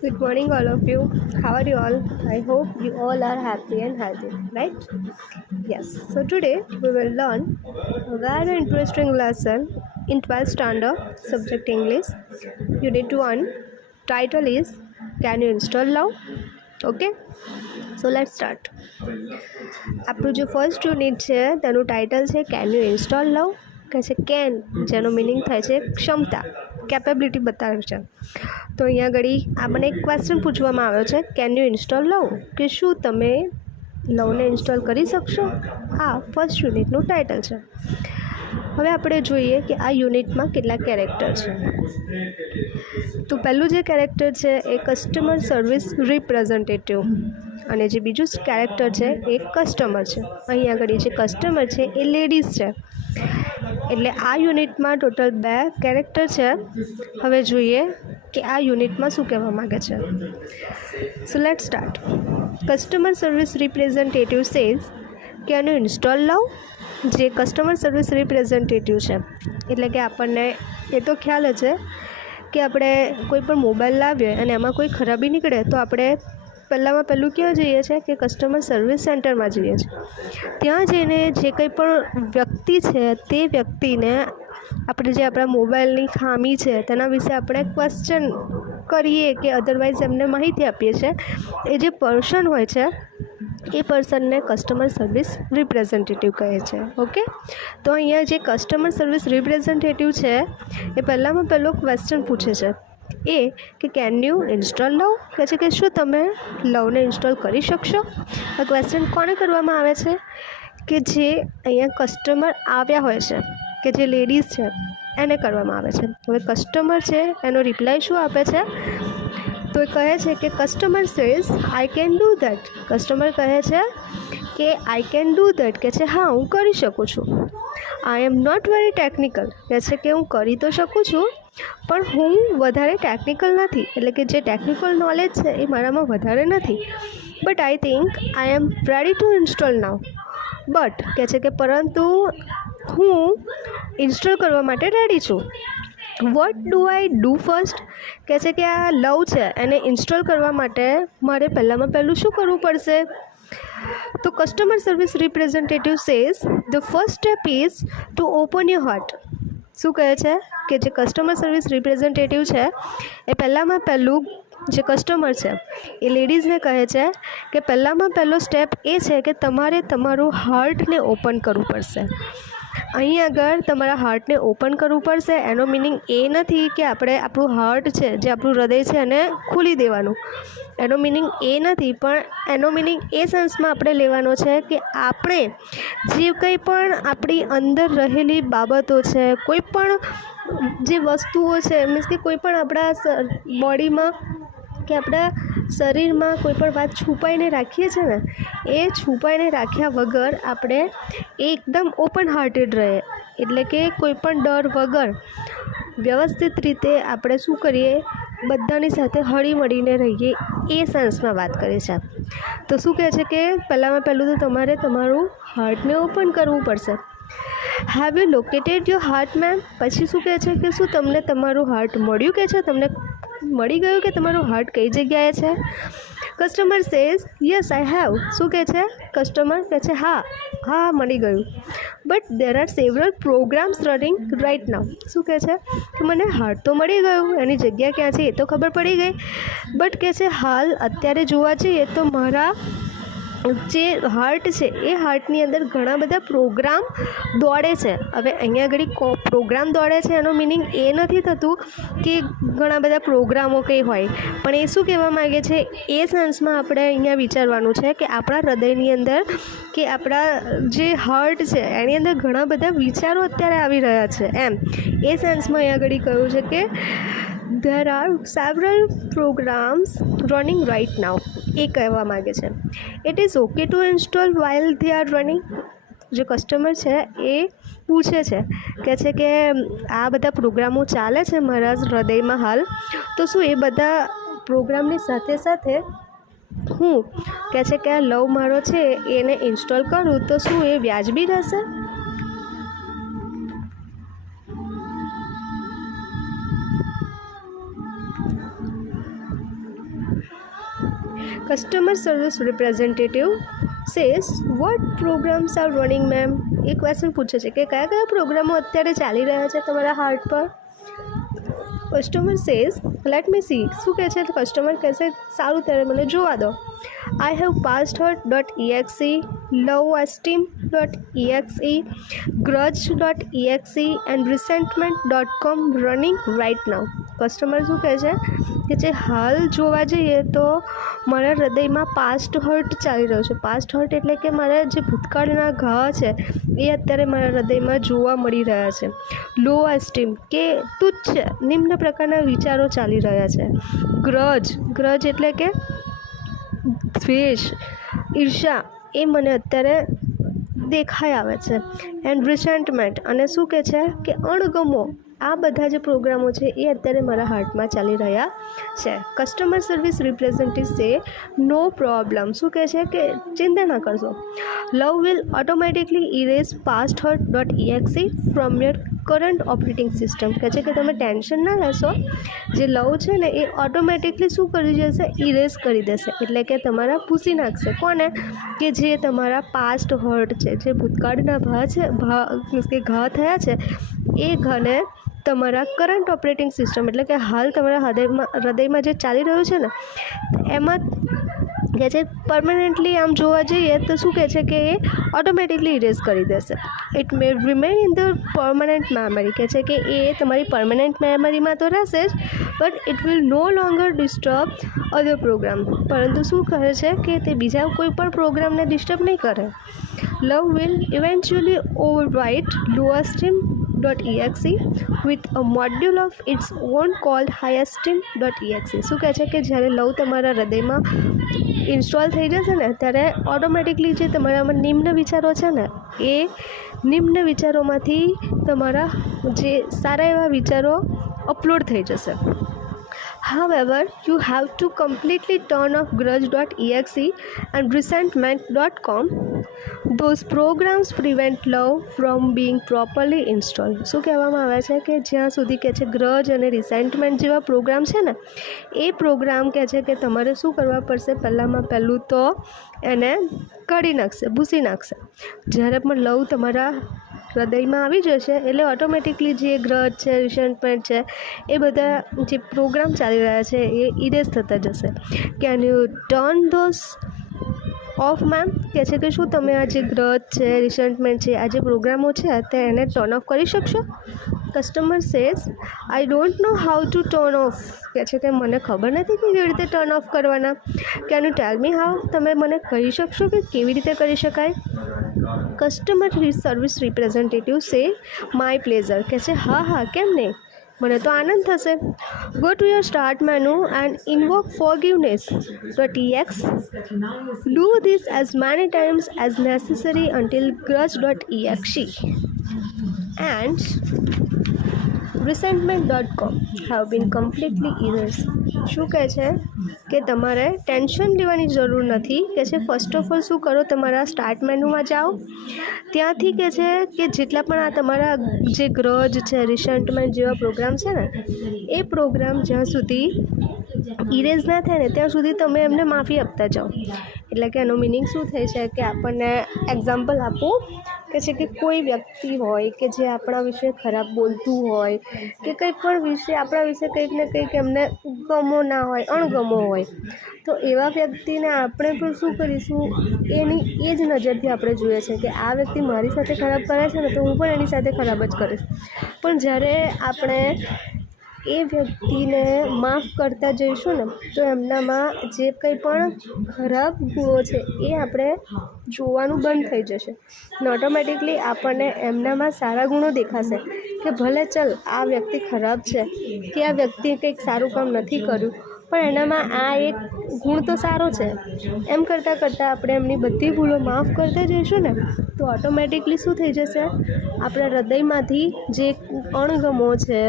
Good morning, all of you. How are you all? I hope you all are happy and healthy, right? Yes. So today we will learn a very interesting lesson in 12th standard, subject English, Unit 1. Title is Can You Install Now? Okay. So let's start. આપણું જે first unit છે તેનું title છે can you install લવ કે છે can જેનો meaning થાય છે ક્ષમતા કેપેબિલિટી બતાવે છે. તો અહીંયા આગળ આપણને એક ક્વેશ્ચન પૂછવામાં આવ્યો છે કેન યુ ઇન્સ્ટોલ લવ કે શું તમે લવને ઇન્સ્ટોલ કરી શકશો. આ ફર્સ્ટ યુનિટનું ટાઇટલ છે. હવે આપણે જોઈએ કે આ યુનિટમાં કેટલા કેરેક્ટર છે. તો પહેલું જે કેરેક્ટર છે એ કસ્ટમર સર્વિસ રિપ્રેઝન્ટેટિવ અને જે બીજું કેરેક્ટર છે એ કસ્ટમર છે. અહીં આગળ જે કસ્ટમર છે એ લેડીઝ છે. એટલે આ યુનિટમાં ટોટલ 2 કેરેક્ટર છે. હવે જોઈએ કે આ યુનિટમાં શું કહેવા માગે છે. So let start. Customer service representative says can you install love. જે કસ્ટમર સર્વિસ રિપ્રેઝન્ટેટિવ છે એટલે કે આપણને એ તો ખ્યાલ જ છે કે આપણે કોઈ પણ મોબાઈલ લાવીએ અને એમાં કોઈ ખરાબી નીકળે તો આપણે પહેલું ક્યાં જઈએ છીએ કે કસ્ટમર સર્વિસ સેન્ટરમાં જઈએ છીએ. ત્યાં જઈને જે કંઈ પણ વ્યક્તિ છે તે વ્યક્તિને આપણે જે આપણા મોબાઈલની ખામી છે તેના વિશે આપણે ક્વેશ્ચન કરીએ કે અધરવાઇઝ એમને માહિતી આપીએ છીએ. એ જે પર્સન હોય છે એ પર્સનને કસ્ટમર સર્વિસ રિપ્રેઝન્ટેટિવ કહે છે. ઓકે. તો અહીંયા જે કસ્ટમર સર્વિસ રિપ્રેઝન્ટેટિવ છે એ પહેલો ક્વેશ્ચન પૂછે છે એ કે કેન યુ ઇન્સ્ટોલ લવ કહે છે કે શું તમે લવને ઇન્સ્ટોલ કરી શકશો. આ ક્વેશ્ચન કોને કરવામાં આવે છે કે જે અહીંયા કસ્ટમર આવ્યા હોય છે કે જે લેડીઝ છે એને કરવામાં આવે છે. હવે કસ્ટમર છે એનો રિપ્લાય શું આપે છે તો એ કહે છે કે customer says I can do that. Customer કહે છે કે આઈ કેન ડૂ દેટ કે છે હા હું કરી શકું છું. આઈ એમ નોટ વેરી ટેકનિકલ કહે છે કે હું કરી તો શકું છું પણ હું વધારે ટેકનિકલ નથી. એટલે કે જે ટેકનિકલ નોલેજ છે એ મારામાં વધારે નથી. But I think I am ready to install now. But કહે છે કે પરંતુ હું ઇન્સ્ટોલ કરવા માટે રેડી છું. What do I do first કહે છે કે આ લવ છે એને ઇન્સ્ટોલ કરવા માટે મારે પહેલું શું કરવું પડશે. તો customer service representative says the first step is to open your heart. શું કહે છે કે જે કસ્ટમર સર્વિસ રિપ્રેઝન્ટેટિવ છે એ પહેલું જે કસ્ટમર છે એ લેડીઝને કહે છે કે પહેલો સ્ટેપ એ છે કે તમારે તમારું હાર્ટને ઓપન કરવું પડશે. અહીં આગળ તમારા હાર્ટને ઓપન કરવું પડશે. એનો મિનિંગ એ નથી કે આપણે આપણું હાર્ટ છે જે આપણું હૃદય છે એને ખોલી દેવાનું. એનો મિનિંગ એ નથી પણ એનો મિનિંગ એ સેન્સમાં આપણે લેવાનો છે કે આપણે જે કંઈ પણ આપણી અંદર રહેલી બાબતો છે કોઈ પણ જે વસ્તુઓ છે મીન્સ કે કોઈ પણ આપણા બોડીમાં કે આપણા શરીરમાં કોઈ પણ વાત છુપાઈને રાખીએ છીએ ને એ છુપાઈને રાખ્યા વગર આપણે એકદમ ઓપન હાર્ટેડ રહે. એટલે કે કોઈ પણ ડર વગર વ્યવસ્થિત રીતે આપણે શું કરીએ બધાની સાથે હળી મળીને રહીએ એ સેન્સમાં વાત કરી છે. તો શું કહે છે કે પહેલું તો તમારે તમારું હાર્ટને ઓપન કરવું પડશે. Have you located your heart ma'am. પછી શું કહે છે કે શું તમને તમારું હાર્ટ મળ્યું કે છે તમને મળી ગયું કે તમારું હાર્ટ કઈ જગ્યાએ છે. Customer says yes I have. શું કહે છે કસ્ટમર કહે છે હા મળી ગયું. But there are several programs running right now. શું કહે છે કે મને હાર્ટ તો મળી ગયું એની જગ્યા ક્યાં છે એ તો ખબર પડી ગઈ. બટ કહે છે હાલ અત્યારે જોવા જઈએ તો મારા જે હાર્ટ છે એ હાર્ટની અંદર ઘણા બધા પ્રોગ્રામ દોડે છે. હવે અહીંયા આગળ પ્રોગ્રામ દોડે છે એનો મિનિંગ એ નથી થતું કે ઘણા બધા પ્રોગ્રામો કંઈ હોય પણ એ શું કહેવા માગે છે એ સેન્સમાં આપણે અહીંયા વિચારવાનું છે કે આપણા હૃદયની અંદર કે આપણા જે હાર્ટ છે એની અંદર ઘણા બધા વિચારો અત્યારે આવી રહ્યા છે એમ એ સેન્સમાં અહીંયા આગળ કહ્યું છે કે there are several programs running right now. એ કહેવા માગે છે it is okay to install while they are running. જે કસ્ટમર છે એ પૂછે છે કહે છે કે આ બધા પ્રોગ્રામો ચાલે છે મારા હૃદયમાં હાલ તો શું એ બધા પ્રોગ્રામની સાથે હું કહે છે કે આ લવ મારો છે એને ઇન્સ્ટોલ કરું તો શું એ વ્યાજબી રહેશે. Customer service representative says what programs are running ma'am. એ ક્વેશ્ચન પૂછે છે કે કયા કયા પ્રોગ્રામો અત્યારે ચાલી રહ્યા છે તમારા હાર્ટ પર. Customer says let me C. શું કહે છે? કસ્ટમર કહેશે સારું ત્યારે મને જોવા દો. I have password.exe, loveesteem.exe, grudge.exe and resentment.com running right now. Customer શું કહે છે કે જે હાલ જોવા જઈએ તો મારા હૃદયમાં પાસ્ટ હર્ટ ચાલી રહ્યો છે. પાસ્ટ હર્ટ એટલે કે મારા જે ભૂતકાળના ઘા છે એ અત્યારે મારા હૃદયમાં જોવા મળી રહ્યા છે. લો એસ્ટીમ કે તુચ્છ નિમ્ન પ્રકારના વિચારો ચાલી રહ્યા છે. ગ્રજ એટલે કે દ્વેષ, ઈર્ષા એ મને અત્યારે દેખાઈ આવે છે. એન્ડ રિસેન્ટમેન્ટ અને શું કહે છે કે અણગમો. આ બધા જે પ્રોગ્રામો છે એ અત્યારે મારા હાર્ટમાં ચાલી રહ્યા છે. કસ્ટમર સર્વિસ રિપ્રેઝેન્ટેટિવ સે નો પ્રોબ્લેમ. શું કહે છે કે ચિંતા ના કરશો. Love will automatically erase password.exe from your current operating system. કહે છે કે તમે ટેન્શન ના લેશો. જે લવ છે ને એ ઓટોમેટિકલી શું કરી જશે? ઇરેઝ કરી દેશે. એટલે કે તમારા ભૂસી નાખશે. કોને? કે જે તમારા પાસ્ટ હર્ટ છે, જે ભૂતકાળના ઘા થયા છે એ ઘાને તમારા કરંટ ઓપરેટિંગ સિસ્ટમ એટલે કે હાલ તમારા હૃદયમાં જે ચાલી રહ્યું છે ને એમાં કહે છે પરમનન્ટલી આમ જોવા જઈએ તો શું કહે છે કે એ ઓટોમેટિકલી ઇરેઝ કરી દેશે. It may remain in the permanent memory. કહે છે કે એ તમારી પરમનન્ટ મેમરીમાં તો રહેશે જ, but it will no longer disturb other program. પરંતુ શું કહે છે કે તે બીજા કોઈ પણ પ્રોગ્રામને ડિસ્ટર્બ નહીં કરે. Love will eventually overwrite loweesteem.exe with a module of its own called highesteem.exe. શું કહે છે કે જ્યારે લવ તમારા હૃદયમાં ઇન્સ્ટોલ થઈ જશે ને ત્યારે ઓટોમેટિકલી જે તમારામાં નિમ્ન વિચારો છે ને એ નિમ્ન વિચારોમાંથી તમારા જે સારા એવા વિચારો અપલોડ થઈ જશે. However, you have to completely turn off grudge.exe and resentment.com. Those programs prevent love from being properly installed. શું કહેવામાં આવે છે કે જ્યાં સુધી કહે છે ગ્રજ અને રિસેન્ટમેન્ટ જેવા પ્રોગ્રામ છે ને એ પ્રોગ્રામ કહે છે કે તમારે શું કરવા પડશે? પહેલું તો એને કાઢી નાખશે, ભૂસી નાખશે. જ્યારે પણ લવ તમારા હૃદયમાં આવી જશે એટલે ઓટોમેટિકલી જે ગ્રજ છે, રિસેન્ટમેન્ટ છે એ બધા જે પ્રોગ્રામ ચાલી રહ્યા છે એ ઇરેઝ થતા જશે. Can U turn those of ma'am? કહે છે કે શું તમે આ જે ગ્રજ છે, રિસેન્ટમેન્ટ છે, આ જે પ્રોગ્રામો છે તે એને ટર્ન ઓફ કરી શકશો? Customer says I don't know how to turn off. કહે છે કે મને ખબર નથી કે કેવી રીતે ટર્ન ઓફ કરવાના. Can you tell me how? તમે મને કહી શકશો કે કેવી રીતે કરી શકાય? કસ્ટમર સર્વિસ રિપ્રેઝેન્ટેટિવ સે માય પ્લેઝર. કહે છે હા કેમ નહીં, મને તો આનંદ થશે. Go to your start menu and invoke forgiveness.exe. Do this as many times as necessary until grudge.exe and resentment.com have been completely erased. શું કહે છે કે તમારે ટેન્શન લેવાની જરૂર નથી. કહે છે ફર્સ્ટ ઓફ ઓલ શું કરો, તમારા સ્ટાર્ટ મેનુમાં જાઓ. ત્યાંથી કહે છે કે જેટલા પણ આ તમારા જે ગ્રજ છે, રિસેન્ટમેન્ટ જેવા પ્રોગ્રામ છે ને એ પ્રોગ્રામ જ્યાં સુધી ઇરેઝ ના થાય ને ત્યાં સુધી તમે એમને માફી આપતા જાઓ. એટલે કે એનો મિનિંગ શું થાય છે કે આપણને એક્ઝામ્પલ આપું કે છે કે કોઈ વ્યક્તિ હોય કે જે આપણા વિશે ખરાબ બોલતું હોય કે કંઈ પણ વિશે આપણા વિશે કંઈક ને કંઈક એમને ગમો ના હોય, અણગમો હોય, તો એવા વ્યક્તિને આપણે પણ શું કરીશું, એની એ જ નજરથી આપણે જોઈએ છે કે આ વ્યક્તિ મારી સાથે ખરાબ કરે છે ને તો હું પણ એની સાથે ખરાબ જ કરીશ. પણ જ્યારે આપણે એ વ્યક્તિને માફ કરતા જઈશું ને તો એમનામાં જે કંઈ પણ ખરાબ ગુણો છે એ આપણે જોવાનું બંધ થઈ જશે ને ઓટોમેટિકલી આપણને એમનામાં સારા ગુણો દેખાશે કે ભલે ચલ આ વ્યક્તિ ખરાબ છે કે આ વ્યક્તિએ કંઈક સારું કામ નથી કર્યું પણ એનામાં આ એક ગુણ તો સારો છે. એમ કરતાં કરતાં આપણે એમની બધી ભૂલો માફ કરતા જઈશું ને તો ઓટોમેટિકલી શું થઈ જશે, આપણા હૃદયમાંથી જે અણગમો છે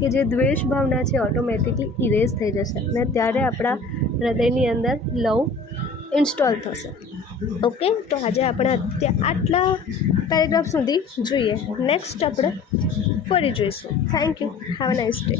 કે જે દ્વેષ ભાવના છે ઓટોમેટિકલી ઇરેઝ થઈ જશે ને ત્યારે આપણા હૃદયની અંદર લવ ઇન્સ્ટોલ થશે. ઓકે, તો આજે આપણે આટલા પેરેગ્રાફ સુધી જોઈએ. નેક્સ્ટ આપણે ફરી જોઈશું. Thank you. Have a nice day.